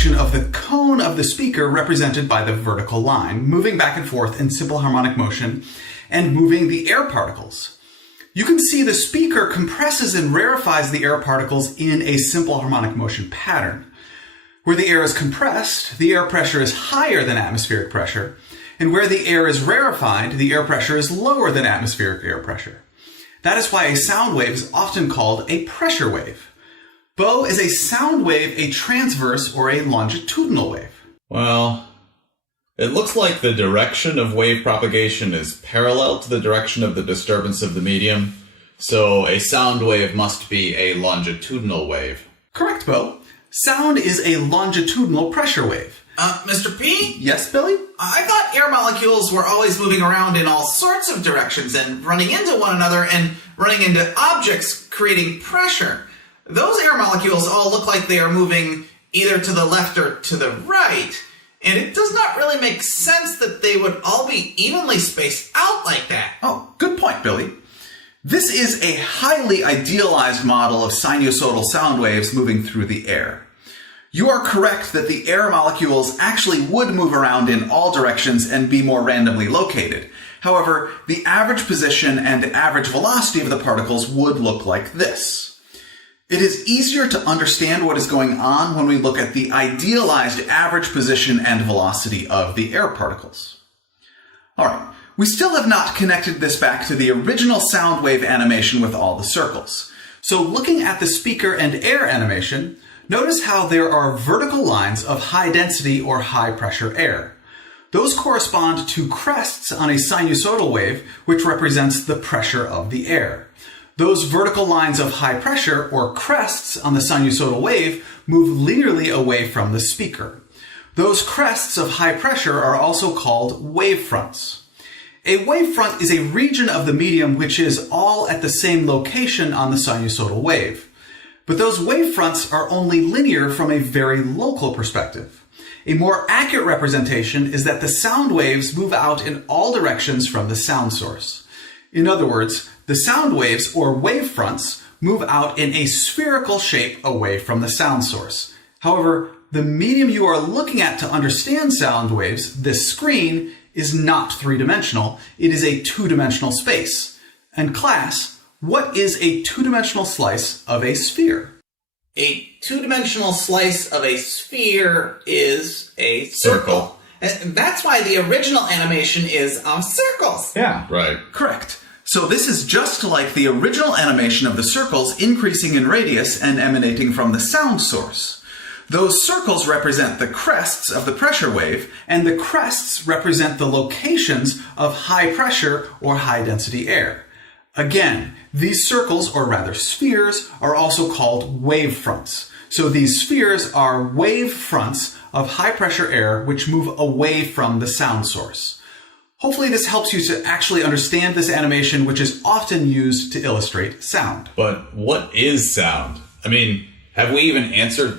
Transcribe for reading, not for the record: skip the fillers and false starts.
animation of the cone of the speaker represented by the vertical line, moving back and forth in simple harmonic motion and moving the air particles. You can see the speaker compresses and rarefies the air particles in a simple harmonic motion pattern. Where the air is compressed, the air pressure is higher than atmospheric pressure, and where the air is rarefied, the air pressure is lower than atmospheric air pressure. That is why a sound wave is often called a pressure wave. Bo, is a sound wave a transverse or a longitudinal wave? Well, it looks like the direction of wave propagation is parallel to the direction of the disturbance of the medium, so a sound wave must be a longitudinal wave. Correct, Bo. Sound is a longitudinal pressure wave. Mr. P? Yes, Billy? I thought air molecules were always moving around in all sorts of directions and running into one another and running into objects, creating pressure. Those air molecules all look like they are moving either to the left or to the right, and it does not really make sense that they would all be evenly spaced out like that. Oh, good point, Billy. This is a highly idealized model of sinusoidal sound waves moving through the air. You are correct that the air molecules actually would move around in all directions and be more randomly located. However, the average position and average velocity of the particles would look like this. It is easier to understand what is going on when we look at the idealized average position and velocity of the air particles. Alright, we still have not connected this back to the original sound wave animation with all the circles. So looking at the speaker and air animation, notice how there are vertical lines of high density or high pressure air. Those correspond to crests on a sinusoidal wave, which represents the pressure of the air. Those vertical lines of high pressure, or crests, on the sinusoidal wave move linearly away from the speaker. Those crests of high pressure are also called wavefronts. A wavefront is a region of the medium which is all at the same location on the sinusoidal wave. But those wavefronts are only linear from a very local perspective. A more accurate representation is that the sound waves move out in all directions from the sound source. In other words, the sound waves, or wavefronts, move out in a spherical shape away from the sound source. However, the medium you are looking at to understand sound waves, this screen, is not three-dimensional. It is a two-dimensional space. And class, what is a two-dimensional slice of a sphere? A two-dimensional slice of a sphere is a circle. And that's why the original animation is of circles. Yeah. Right. Correct. So this is just like the original animation of the circles increasing in radius and emanating from the sound source. Those circles represent the crests of the pressure wave, and the crests represent the locations of high pressure or high density air. Again, these circles, or rather spheres, are also called wavefronts. So these spheres are wavefronts of high pressure air which move away from the sound source. Hopefully this helps you to actually understand this animation, which is often used to illustrate sound. But what is sound? I mean, have we even answered the